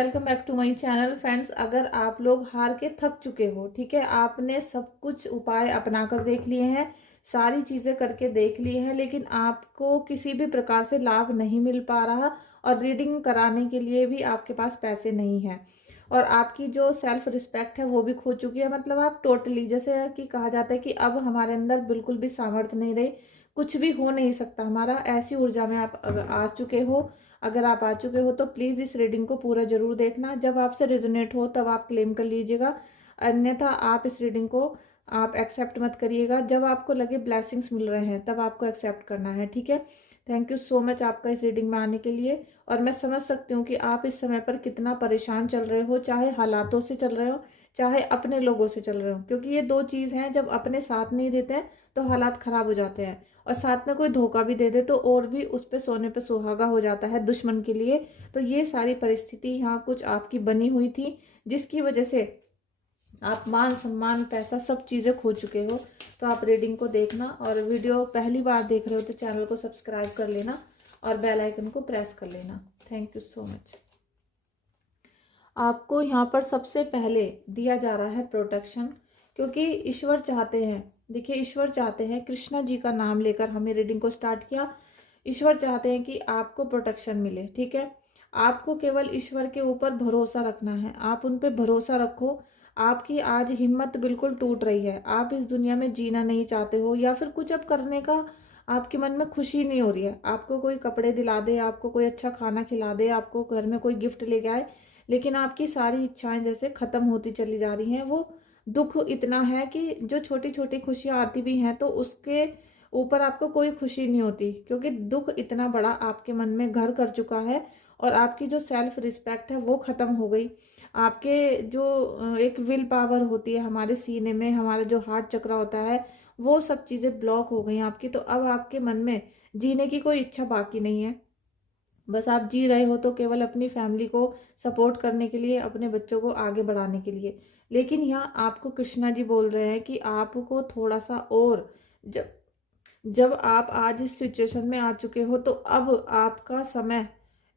Welcome back to my channel. Friends, अगर आप लोग हार के थक चुके हो, ठीक है, आपने सब कुछ उपाय अपना कर देख लिए हैं, सारी चीज़ें करके देख ली हैं, लेकिन आपको किसी भी प्रकार से लाभ नहीं मिल पा रहा और रीडिंग कराने के लिए भी आपके पास पैसे नहीं हैं और आपकी जो सेल्फ रिस्पेक्ट है वो भी खो चुकी है। मतलब आप टोटली, जैसे कि कहा जाता है कि अब हमारे अंदर बिल्कुल भी सामर्थ्य नहीं रही, कुछ भी हो नहीं सकता हमारा, ऐसी ऊर्जा में आप आ चुके हो। अगर आप आ चुके हो तो प्लीज़ इस रीडिंग को पूरा जरूर देखना। जब आपसे रेजोनेट हो तब आप क्लेम कर लीजिएगा, अन्यथा आप इस रीडिंग को आप एक्सेप्ट मत करिएगा। जब आपको लगे ब्लेसिंग्स मिल रहे हैं तब आपको एक्सेप्ट करना है, ठीक है। थैंक यू सो मच आपका इस रीडिंग में आने के लिए। और मैं समझ सकती हूँ कि आप इस समय पर कितना परेशान चल रहे हो, चाहे हालातों से चल रहे हो, चाहे अपने लोगों से चल रहे हो, क्योंकि ये दो चीज़ हैं। जब अपने साथ नहीं देते हैं तो हालात खराब हो जाते हैं, और साथ में कोई धोखा भी दे दे तो और भी उस पे सोने पे सुहागा हो जाता है दुश्मन के लिए। तो ये सारी परिस्थिति यहाँ कुछ आपकी बनी हुई थी, जिसकी वजह से आप मान सम्मान पैसा सब चीज़ें खो चुके हो। तो आप रीडिंग को देखना, और वीडियो पहली बार देख रहे हो तो चैनल को सब्सक्राइब कर लेना और बेल आइकन को प्रेस कर लेना। Thank you so much. आपको यहाँ पर सबसे पहले दिया जा रहा है प्रोटेक्शन, क्योंकि ईश्वर चाहते हैं, देखिए ईश्वर चाहते हैं, कृष्णा जी का नाम लेकर हमें रीडिंग को स्टार्ट किया। ईश्वर चाहते हैं कि आपको प्रोटेक्शन मिले, ठीक है। आपको केवल ईश्वर के ऊपर भरोसा रखना है, आप उन पे भरोसा रखो। आपकी आज हिम्मत बिल्कुल टूट रही है, आप इस दुनिया में जीना नहीं चाहते हो, या फिर कुछ अब करने का आपके मन में खुशी नहीं हो रही है। आपको कोई कपड़े दिला दे, आपको कोई अच्छा खाना खिला दे, आपको घर में कोई गिफ्ट लेके आए, लेकिन आपकी सारी इच्छाएं जैसे खत्म होती चली जा रही हैं। वो दुख इतना है कि जो छोटी छोटी खुशियां आती भी हैं तो उसके ऊपर आपको कोई खुशी नहीं होती, क्योंकि दुख इतना बड़ा आपके मन में घर कर चुका है और आपकी जो सेल्फ रिस्पेक्ट है वो खत्म हो गई। आपके जो एक विल पावर होती है हमारे सीने में, हमारा जो हार्ट चक्र होता है, वो सब चीज़ें ब्लॉक हो गई आपकी। तो अब आपके मन में जीने की कोई इच्छा बाकी नहीं है। बस आप जी रहे हो तो केवल अपनी फैमिली को सपोर्ट करने के लिए, अपने बच्चों को आगे बढ़ाने के लिए। लेकिन यहाँ आपको कृष्णा जी बोल रहे हैं कि आपको थोड़ा सा और, जब जब आप आज इस सिचुएशन में आ चुके हो तो अब आपका समय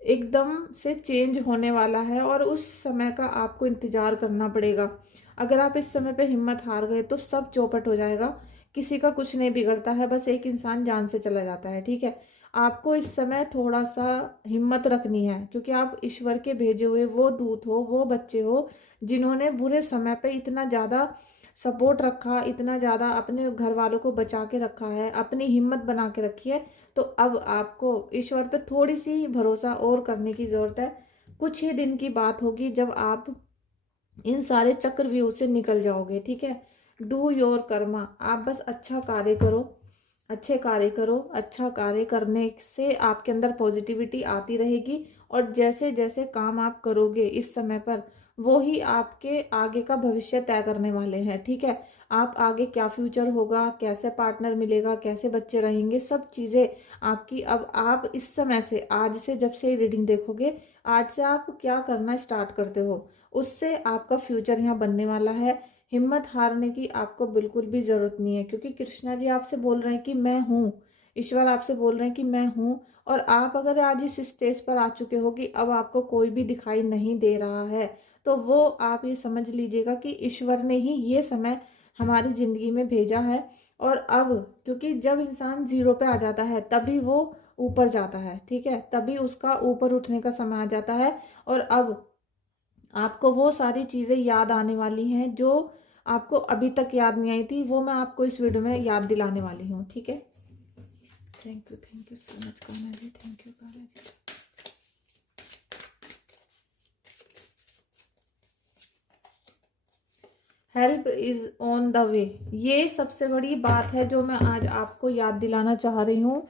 एकदम से चेंज होने वाला है और उस समय का आपको इंतजार करना पड़ेगा। अगर आप इस समय पे हिम्मत हार गए तो सब चौपट हो जाएगा। किसी का कुछ नहीं बिगड़ता है, बस एक इंसान जान से चला जाता है, ठीक है। आपको इस समय थोड़ा सा हिम्मत रखनी है, क्योंकि आप ईश्वर के भेजे हुए वो दूत हो, वो बच्चे हो जिन्होंने बुरे समय पे इतना ज़्यादा सपोर्ट रखा, इतना ज़्यादा अपने घर वालों को बचा के रखा है, अपनी हिम्मत बना के रखी है। तो अब आपको ईश्वर पे थोड़ी सी भरोसा और करने की ज़रूरत है। कुछ ही दिन की बात होगी जब आप इन सारे चक्रव्यूह से निकल जाओगे, ठीक है। डू योर कर्मा, आप बस अच्छा कार्य करो, अच्छे कार्य करो। अच्छा कार्य करने से आपके अंदर पॉजिटिविटी आती रहेगी, और जैसे जैसे काम आप करोगे इस समय पर, वो ही आपके आगे का भविष्य तय करने वाले हैं, ठीक है। आप आगे क्या फ्यूचर होगा, कैसे पार्टनर मिलेगा, कैसे बच्चे रहेंगे, सब चीज़ें आपकी। अब आप इस समय से, आज से, जब से रीडिंग देखोगे, आज से आप क्या करना स्टार्ट करते हो उससे आपका फ्यूचर यहाँ बनने वाला है। हिम्मत हारने की आपको बिल्कुल भी ज़रूरत नहीं है, क्योंकि कृष्णा जी आपसे बोल रहे हैं कि मैं हूँ, ईश्वर आपसे बोल रहे हैं कि मैं हूँ। और आप अगर आज इस स्टेज पर आ चुके हो कि अब आपको कोई भी दिखाई नहीं दे रहा है, तो वो आप ये समझ लीजिएगा कि ईश्वर ने ही ये समय हमारी ज़िंदगी में भेजा है। और अब, क्योंकि जब इंसान जीरो पे आ जाता है तभी वो ऊपर जाता है, ठीक है, तभी उसका ऊपर उठने का समय आ जाता है। और अब आपको वो सारी चीज़ें याद आने वाली हैं जो आपको अभी तक याद नहीं आई थी, वो मैं आपको इस वीडियो में याद दिलाने वाली हूँ, ठीक है। Thank you so much Kanha ji, thank you Kanha ji. Help is on the way, ये सबसे बड़ी बात है जो मैं आज आपको याद दिलाना चाह रही हूँ।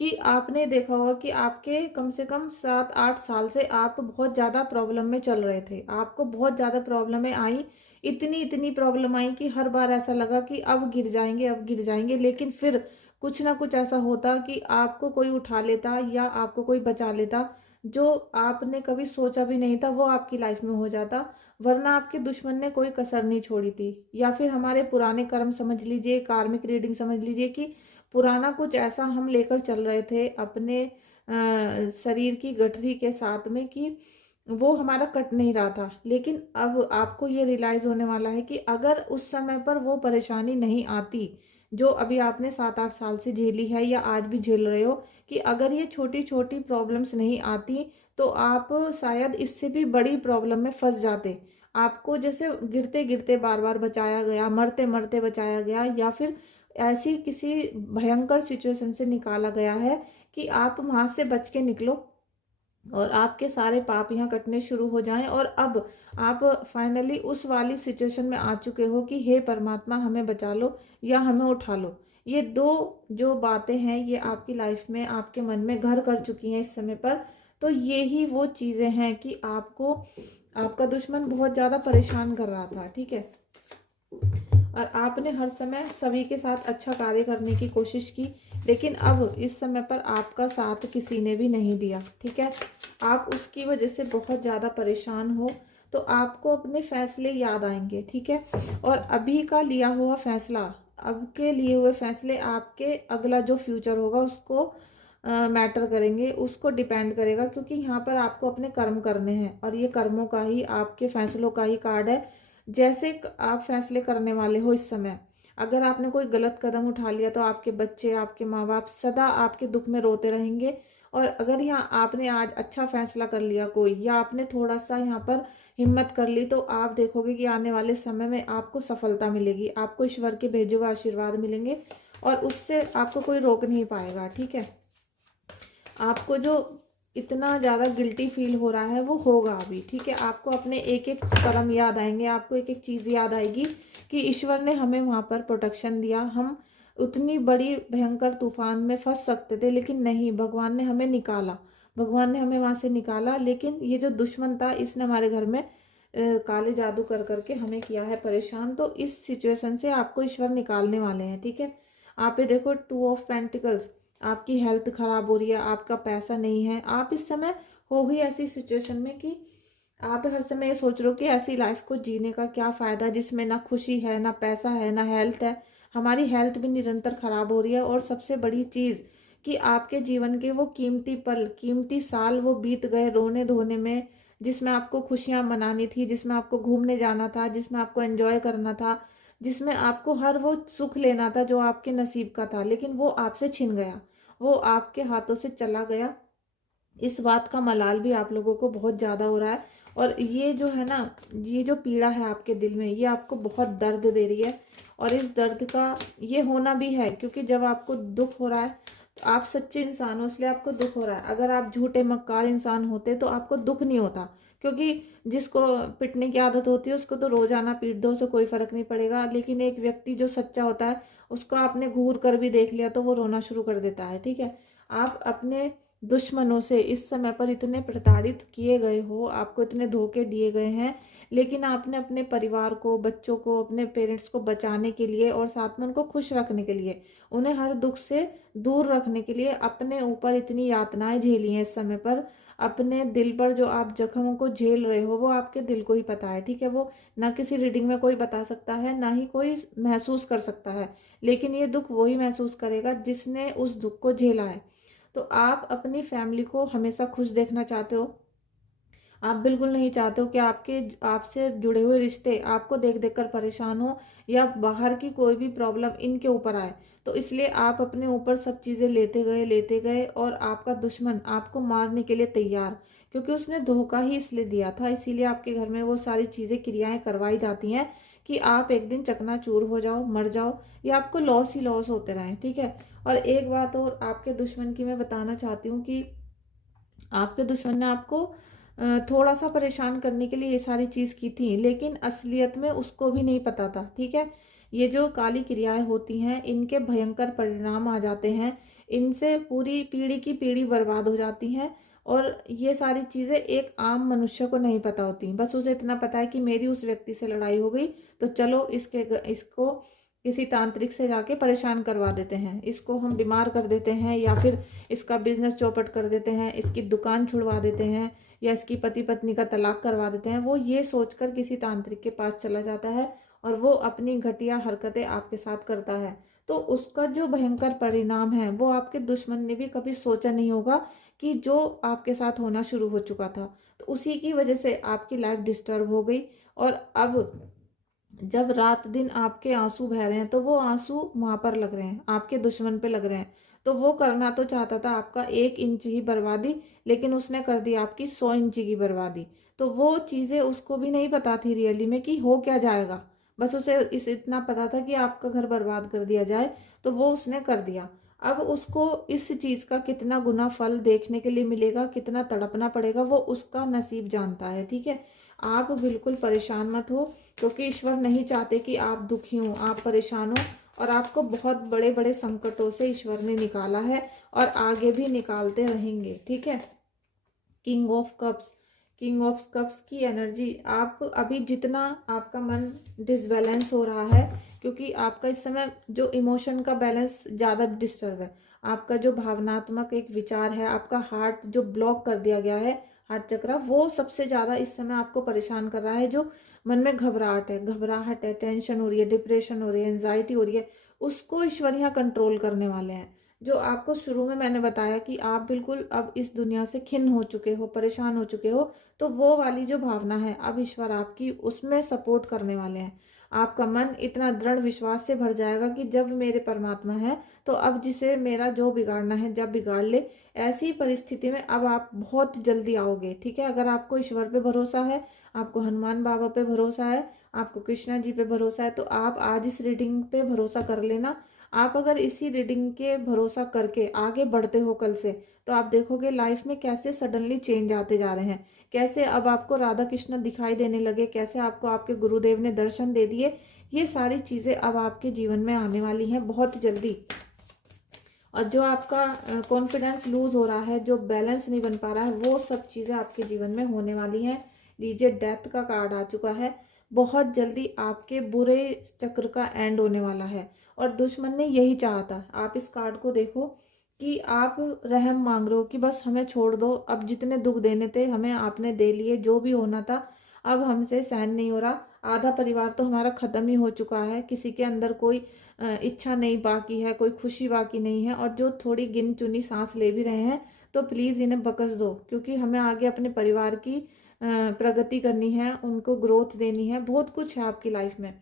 कि आपने देखा होगा कि आपके कम से कम 7-8 साल से आप बहुत ज़्यादा प्रॉब्लम में चल रहे थे, आपको बहुत ज़्यादा प्रॉब्लमें आई, इतनी इतनी प्रॉब्लम आई कि हर बार ऐसा लगा कि अब गिर जाएंगे, अब गिर जाएंगे। लेकिन फिर कुछ ना कुछ ऐसा होता कि आपको कोई उठा लेता या आपको कोई बचा लेता, जो आपने कभी सोचा भी नहीं था वो आपकी लाइफ में हो जाता। वरना आपके दुश्मन ने कोई कसर नहीं छोड़ी थी, या फिर हमारे पुराने कर्म समझ लीजिए, कार्मिक रीडिंग समझ लीजिए, कि पुराना कुछ ऐसा हम लेकर चल रहे थे अपने शरीर की गठरी के साथ में, कि वो हमारा कट नहीं रहा था। लेकिन अब आपको ये रियलाइज़ होने वाला है कि अगर उस समय पर वो परेशानी नहीं आती, जो अभी आपने 7-8 साल से झेली है या आज भी झेल रहे हो, कि अगर ये छोटी-छोटी प्रॉब्लम्स नहीं आती, तो आप शायद इससे भी बड़ी प्रॉब्लम में फँस जाते। आपको जैसे गिरते-गिरते बार-बार बचाया गया, मरते-मरते बचाया गया, या फिर ऐसी किसी भयंकर सिचुएशन से निकाला गया है कि आप वहाँ से बच के निकलो और आपके सारे पाप यहाँ कटने शुरू हो जाएं, और अब आप फाइनली उस वाली सिचुएशन में आ चुके हो कि हे परमात्मा हमें बचा लो या हमें उठा लो। ये दो जो बातें हैं ये आपकी लाइफ में, आपके मन में घर कर चुकी हैं इस समय पर। तो ये ही वो चीज़ें हैं कि आपको आपका दुश्मन बहुत ज़्यादा परेशान कर रहा था, ठीक है। और आपने हर समय सभी के साथ अच्छा कार्य करने की कोशिश की, लेकिन अब इस समय पर आपका साथ किसी ने भी नहीं दिया, ठीक है। आप उसकी वजह से बहुत ज़्यादा परेशान हो, तो आपको अपने फैसले याद आएंगे, ठीक है। और अभी का लिया हुआ फैसला, अब के लिए हुए फैसले आपके अगला जो फ्यूचर होगा उसको मैटर करेंगे, उसको डिपेंड करेगा, क्योंकि यहाँ पर आपको अपने कर्म करने हैं और ये कर्मों का ही, आपके फैसलों का ही कार्ड है। जैसे आप फैसले करने वाले हो इस समय, अगर आपने कोई गलत कदम उठा लिया तो आपके बच्चे, आपके माँ बाप सदा आपके दुख में रोते रहेंगे। और अगर यहाँ आपने आज अच्छा फैसला कर लिया कोई, या आपने थोड़ा सा यहाँ पर हिम्मत कर ली, तो आप देखोगे कि आने वाले समय में आपको सफलता मिलेगी, आपको ईश्वर के भेजे हुए आशीर्वाद मिलेंगे और उससे आपको कोई रोक नहीं पाएगा, ठीक है। आपको जो इतना ज़्यादा गिल्टी फील हो रहा है वो होगा अभी, ठीक है। आपको अपने एक एक कर्म याद आएंगे, आपको एक एक चीज़ याद आएगी कि ईश्वर ने हमें वहाँ पर प्रोटेक्शन दिया। हम उतनी बड़ी भयंकर तूफान में फंस सकते थे, लेकिन नहीं, भगवान ने हमें निकाला, भगवान ने हमें वहाँ से निकाला। लेकिन ये जो दुश्मन था इसने हमारे घर में काले जादू कर करके हमें किया है परेशान। तो इस सिचुएशन से आपको ईश्वर निकालने वाले हैं, ठीक है। आप ये देखो, 2 ऑफ पेंटिकल्स, आपकी हेल्थ खराब हो रही है, आपका पैसा नहीं है, आप इस समय हो गई ऐसी सिचुएशन में कि आप हर समय ये सोच रहे हो कि ऐसी लाइफ को जीने का क्या फ़ायदा जिसमें ना खुशी है, ना पैसा है, ना हेल्थ है। हमारी हेल्थ भी निरंतर खराब हो रही है, और सबसे बड़ी चीज़ कि आपके जीवन के वो कीमती पल, कीमती साल वो बीत गए रोने धोने में, जिसमें आपको खुशियाँ मनानी थी, जिसमें आपको घूमने जाना था, जिसमें आपको एंजॉय करना था, जिसमें आपको हर वो सुख लेना था जो आपके नसीब का था, लेकिन वो आपसे छिन गया, वो आपके हाथों से चला गया। इस बात का मलाल भी आप लोगों को बहुत ज़्यादा हो रहा है। और ये जो है ना, ये जो पीड़ा है आपके दिल में, ये आपको बहुत दर्द दे रही है। और इस दर्द का ये होना भी है, क्योंकि जब आपको दुख हो रहा है तो आप सच्चे इंसान हो, इसलिए आपको दुख हो रहा है। अगर आप झूठे मक्कार इंसान होते तो आपको दुख नहीं होता, क्योंकि जिसको पिटने की आदत होती है उसको तो रोजाना पीट दो, उसे कोई फर्क नहीं पड़ेगा। लेकिन एक व्यक्ति जो सच्चा होता है, उसको आपने घूर कर भी देख लिया तो वो रोना शुरू कर देता है, ठीक है। आप अपने दुश्मनों से इस समय पर इतने प्रताड़ित किए गए हो, आपको इतने धोखे दिए गए हैं, लेकिन आपने अपने परिवार को, बच्चों को, अपने पेरेंट्स को बचाने के लिए और साथ में उनको खुश रखने के लिए, उन्हें हर दुख से दूर रखने के लिए अपने ऊपर इतनी यातनाएं झेली हैं इस समय पर। अपने दिल पर जो आप जख्मों को झेल रहे हो वो आपके दिल को ही पता है, ठीक है। वो ना किसी रीडिंग में कोई बता सकता है, ना ही कोई महसूस कर सकता है। लेकिन ये दुख वही महसूस करेगा जिसने उस दुख को झेला है। तो आप अपनी फैमिली को हमेशा खुश देखना चाहते हो, आप बिल्कुल नहीं चाहते हो कि आपके आपसे जुड़े हुए रिश्ते आपको देख देख कर परेशान हो, या बाहर की कोई भी प्रॉब्लम इनके ऊपर आए। तो इसलिए आप अपने ऊपर सब चीज़ें लेते गए और आपका दुश्मन आपको मारने के लिए तैयार, क्योंकि उसने धोखा ही इसलिए दिया था। इसीलिए आपके घर में वो सारी चीज़ें, क्रियाएं करवाई जाती हैं कि आप एक दिन चकनाचूर हो जाओ, मर जाओ, या आपको लॉस ही लॉस होते रहें, ठीक है। और एक बात और आपके दुश्मन की मैं बताना चाहती हूँ कि आपके दुश्मन ने आपको थोड़ा सा परेशान करने के लिए ये सारी चीज़ की थी, लेकिन असलियत में उसको भी नहीं पता था, ठीक है। ये जो काली क्रियाएं होती हैं इनके भयंकर परिणाम आ जाते हैं, इनसे पूरी पीढ़ी की पीढ़ी बर्बाद हो जाती हैं। और ये सारी चीज़ें एक आम मनुष्य को नहीं पता होती, बस उसे इतना पता है कि मेरी उस व्यक्ति से लड़ाई हो गई तो चलो इसको किसी तांत्रिक से जाके परेशान करवा देते हैं, इसको हम बीमार कर देते हैं, या फिर इसका बिजनेस चौपट कर देते हैं, इसकी दुकान छुड़वा देते हैं, या इसकी पति पत्नी का तलाक करवा देते हैं। वो ये सोचकर किसी तांत्रिक के पास चला जाता है और वो अपनी घटिया हरकतें आपके साथ करता है। तो उसका जो भयंकर परिणाम है वो आपके दुश्मन ने भी कभी सोचा नहीं होगा कि जो आपके साथ होना शुरू हो चुका था। तो उसी की वजह से आपकी लाइफ डिस्टर्ब हो गई। और अब जब रात दिन आपके आंसू बह रहे हैं तो वो आंसू वहां पर लग रहे हैं, आपके दुश्मन पे लग रहे हैं। तो वो करना तो चाहता था आपका 1 इंच ही बर्बादी, लेकिन उसने कर दी आपकी 100 इंच की बर्बादी। तो वो चीजें उसको भी नहीं पता थी रियली में कि हो क्या जाएगा, बस उसे इतना पता था कि आपका घर बर्बाद कर दिया जाए, तो वो उसने कर दिया। अब उसको इस चीज का कितना गुना फल देखने के लिए मिलेगा, कितना तड़पना पड़ेगा, वो उसका नसीब जानता है। ठीक है, आप बिल्कुल परेशान मत हो, क्योंकि ईश्वर नहीं चाहते कि आप दुखी हो, आप परेशान हो। और आपको बहुत बड़े बड़े संकटों से ईश्वर ने निकाला है और आगे भी निकालते रहेंगे। ठीक है, king of cups, king of cups की एनर्जी, आप अभी जितना आपका मन डिसबैलेंस हो रहा है, क्योंकि आपका इस समय जो इमोशन का बैलेंस ज़्यादा डिस्टर्ब है, आपका जो भावनात्मक एक विचार है, आपका हार्ट जो ब्लॉक कर दिया गया है, हार्ट चक्रा, वो सबसे ज़्यादा इस समय आपको परेशान कर रहा है। जो मन में घबराहट है, टेंशन हो रही है, डिप्रेशन हो रही है, एंजाइटी हो रही है, उसको ईश्वर यहाँ कंट्रोल करने वाले हैं। जो आपको शुरू में मैंने बताया कि आप बिल्कुल अब इस दुनिया से खिन्न हो चुके हो, परेशान हो चुके हो, तो वो वाली जो भावना है अब ईश्वर आपकी उसमें सपोर्ट करने वाले हैं। आपका मन इतना दृढ़ विश्वास से भर जाएगा कि जब मेरे परमात्मा है तो अब जिसे मेरा जो बिगाड़ना है जब बिगाड़ ले। ऐसी परिस्थिति में अब आप बहुत जल्दी आओगे। ठीक है, अगर आपको ईश्वर पे भरोसा है, आपको हनुमान बाबा पे भरोसा है, आपको कृष्णा जी पे भरोसा है, तो आप आज इस रीडिंग पे भरोसा कर लेना। आप अगर इसी रीडिंग के भरोसा करके आगे बढ़ते हो कल से, तो आप देखोगे लाइफ में कैसे सडनली चेंज आते जा रहे हैं, कैसे अब आपको राधा कृष्ण दिखाई देने लगे, कैसे आपको आपके गुरुदेव ने दर्शन दे दिए। ये सारी चीज़ें अब आपके जीवन में आने वाली हैं बहुत जल्दी। और जो आपका कॉन्फिडेंस लूज हो रहा है, जो बैलेंस नहीं बन पा रहा है, वो सब चीज़ें आपके जीवन में होने वाली हैं। लीजिए, डेथ का कार्ड आ चुका है। बहुत जल्दी आपके बुरे चक्र का एंड होने वाला है और दुश्मन ने यही चाहा था। आप इस कार्ड को देखो कि आप रहम मांग रहे हो कि बस हमें छोड़ दो, अब जितने दुख देने थे हमें आपने दे लिए, जो भी होना था अब हमसे सहन नहीं हो रहा। आधा परिवार तो हमारा खत्म ही हो चुका है, किसी के अंदर कोई इच्छा नहीं बाकी है, कोई खुशी बाकी नहीं है। और जो थोड़ी गिन चुनी सांस ले भी रहे हैं तो प्लीज़ इन्हें बख्श दो, क्योंकि हमें आगे अपने परिवार की प्रगति करनी है, उनको ग्रोथ देनी है, बहुत कुछ है आपकी लाइफ में।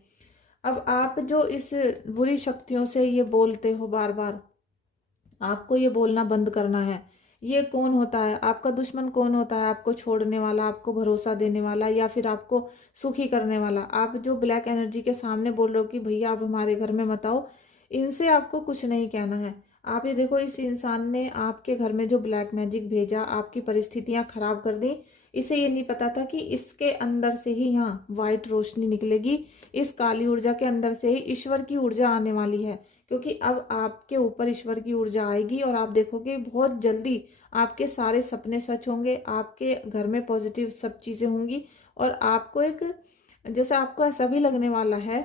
अब आप जो इस बुरी शक्तियों से ये बोलते हो बार बार, आपको ये बोलना बंद करना है। ये कौन होता है आपका दुश्मन, कौन होता है आपको छोड़ने वाला, आपको भरोसा देने वाला, या फिर आपको सुखी करने वाला? आप जो ब्लैक एनर्जी के सामने बोल रहे हो कि भैया आप हमारे घर में मत आओ, इनसे आपको कुछ नहीं कहना है। आप ये देखो, इस इंसान ने आपके घर में जो ब्लैक मैजिक भेजा, आपकी परिस्थितियां खराब कर दी। इसे ये नहीं पता था कि इसके अंदर से ही यहाँ वाइट रोशनी निकलेगी, इस काली ऊर्जा के अंदर से ही ईश्वर की ऊर्जा आने वाली है। क्योंकि अब आपके ऊपर ईश्वर की ऊर्जा आएगी और आप देखोगे बहुत जल्दी आपके सारे सपने सच होंगे, आपके घर में पॉजिटिव सब चीज़ें होंगी। और आपको एक, जैसे आपको ऐसा भी लगने वाला है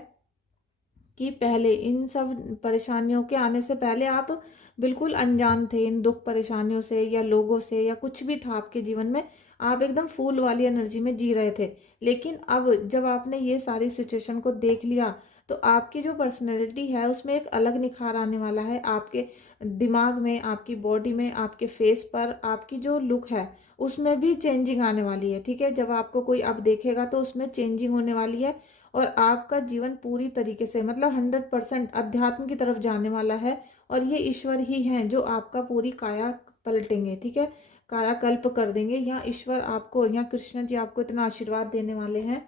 कि पहले इन सब परेशानियों के आने से पहले आप बिल्कुल अनजान थे इन दुख परेशानियों से, या लोगों से, या कुछ भी था आपके जीवन में, आप एकदम फूल वाली एनर्जी में जी रहे थे। लेकिन अब जब आपने ये सारी सिचुएशन को देख लिया, तो आपकी जो पर्सनैलिटी है उसमें एक अलग निखार आने वाला है। आपके दिमाग में, आपकी बॉडी में, आपके फेस पर, आपकी जो लुक है उसमें भी चेंजिंग आने वाली है। ठीक है, जब आपको कोई अब देखेगा तो उसमें चेंजिंग होने वाली है और आपका जीवन पूरी तरीके से, मतलब 100% अध्यात्म की तरफ जाने वाला है। और ये ईश्वर ही हैं जो आपका पूरी काया पलटेंगे। ठीक है, कायाकल्प कर देंगे। यहाँ ईश्वर आपको, यहाँ कृष्ण जी आपको इतना आशीर्वाद देने वाले हैं।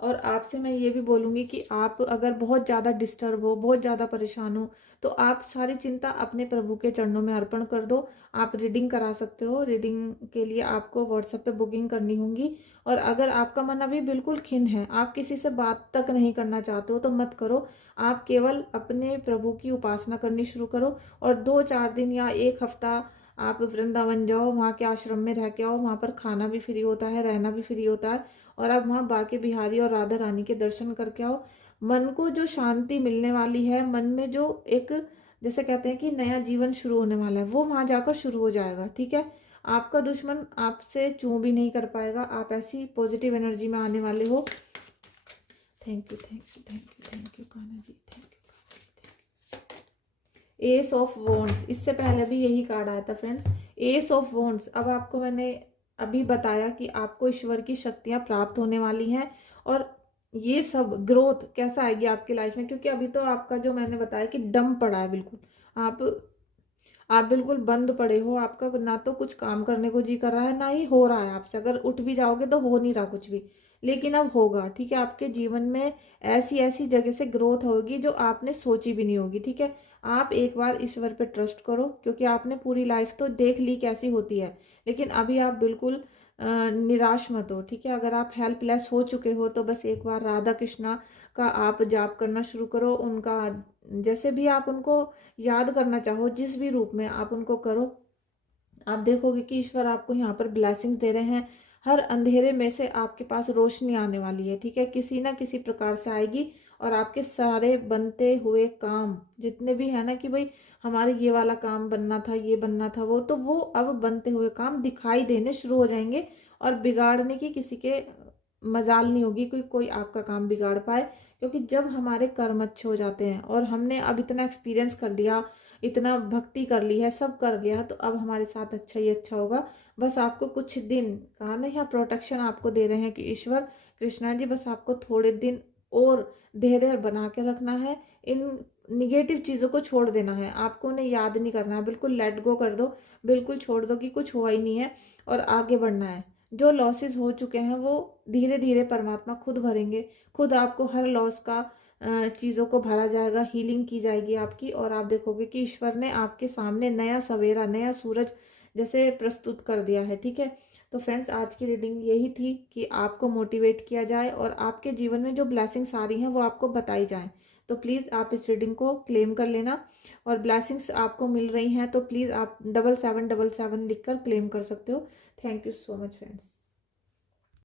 और आपसे मैं ये भी बोलूँगी कि आप अगर बहुत ज़्यादा डिस्टर्ब हो, बहुत ज़्यादा परेशान हो, तो आप सारी चिंता अपने प्रभु के चरणों में अर्पण कर दो। आप रीडिंग करा सकते हो। रीडिंग के लिए आपको व्हाट्सएप पे बुकिंग करनी होगी। और अगर आपका मन अभी बिल्कुल खिन्न है, आप किसी से बात तक नहीं करना चाहते हो, तो मत करो। आप केवल अपने प्रभु की उपासना करनी शुरू करो। और 2-4 दिन या 1 हफ्ता आप वृंदावन जाओ, वहाँ के आश्रम में रह के आओ। वहाँ पर खाना भी फ्री होता है, रहना भी फ्री होता है। और आप वहाँ बाके बिहारी और राधा रानी के दर्शन करके आओ। मन को जो शांति मिलने वाली है, मन में जो एक, जैसे कहते हैं कि नया जीवन शुरू होने वाला है, वो वहाँ जाकर शुरू हो जाएगा। ठीक है, आपका दुश्मन आपसे चूं भी नहीं कर पाएगा। आप ऐसी पॉजिटिव एनर्जी में आने वाले हो। Thank you, thank you, thank you, thank you Kanha ji, thank you. Ace of wands, इससे पहले भी यही कार्ड आया था फ्रेंड्स, एस ऑफ वॉन्ड्स। अब आपको मैंने अभी बताया कि आपको ईश्वर की शक्तियाँ प्राप्त होने वाली हैं। और ये सब ग्रोथ कैसा आएगी आपकी लाइफ में, क्योंकि अभी तो आपका जो मैंने बताया कि डम पड़ा है बिल्कुल, आप बिल्कुल बंद पड़े हो, आपका ना तो कुछ काम करने को जी कर रहा है, ना ही हो रहा है आपसे। अगर उठ भी जाओगे तो हो नहीं रहा कुछ भी, लेकिन अब होगा, ठीक है। आपके जीवन में ऐसी ऐसी जगह से ग्रोथ होगी जो आपने सोची भी नहीं होगी, ठीक है। आप एक बार ईश्वर पे ट्रस्ट करो, क्योंकि आपने पूरी लाइफ तो देख ली कैसी होती है, लेकिन अभी आप बिल्कुल निराश मत हो, ठीक है। अगर आप हेल्पलेस हो चुके हो तो बस एक बार राधा कृष्णा का आप जाप करना शुरू करो, उनका जैसे भी आप उनको याद करना चाहो, जिस भी रूप में आप उनको करो। आप देखोगे कि ईश्वर आपको यहाँ पर ब्लेसिंग्स दे रहे हैं। हर अंधेरे में से आपके पास रोशनी आने वाली है, ठीक है, किसी ना किसी प्रकार से आएगी। और आपके सारे बनते हुए काम जितने भी है ना, कि भाई हमारे ये वाला काम बनना था, ये बनना था, वो तो वो अब बनते हुए काम दिखाई देने शुरू हो जाएंगे। और बिगाड़ने की किसी के मजाल नहीं होगी, कोई आपका काम बिगाड़ पाए। क्योंकि जब हमारे कर्म अच्छे हो जाते हैं और हमने अब इतना एक्सपीरियंस कर लिया, इतना भक्ति कर ली है, सब कर लिया है, तो अब हमारे साथ अच्छा ही अच्छा होगा। बस आपको कुछ दिन, कहा ना यहाँ प्रोटेक्शन आपको दे रहे हैं कि ईश्वर कृष्णा जी, बस आपको थोड़े दिन और धैर्य बना के रखना है। इन निगेटिव चीज़ों को छोड़ देना है, आपको उन्हें याद नहीं करना है, बिल्कुल लेट गो कर दो, बिल्कुल छोड़ दो कि कुछ हुआ ही नहीं है, और आगे बढ़ना है। जो लॉसेस हो चुके हैं वो धीरे धीरे परमात्मा खुद भरेंगे, खुद आपको हर लॉस का चीज़ों को भरा जाएगा, हीलिंग की जाएगी आपकी, और आप देखोगे कि ईश्वर ने आपके सामने नया सवेरा, नया सूरज जैसे प्रस्तुत कर दिया है, ठीक है। तो फ्रेंड्स, आज की रीडिंग यही थी कि आपको मोटिवेट किया जाए और आपके जीवन में जो ब्लेसिंग्स आ रही हैं वो आपको बताई जाएं। तो प्लीज़ आप इस रीडिंग को क्लेम कर लेना, और ब्लेसिंग्स आपको मिल रही हैं तो प्लीज़ आप 7777 लिख कर क्लेम कर सकते हो। Thank you so much friends.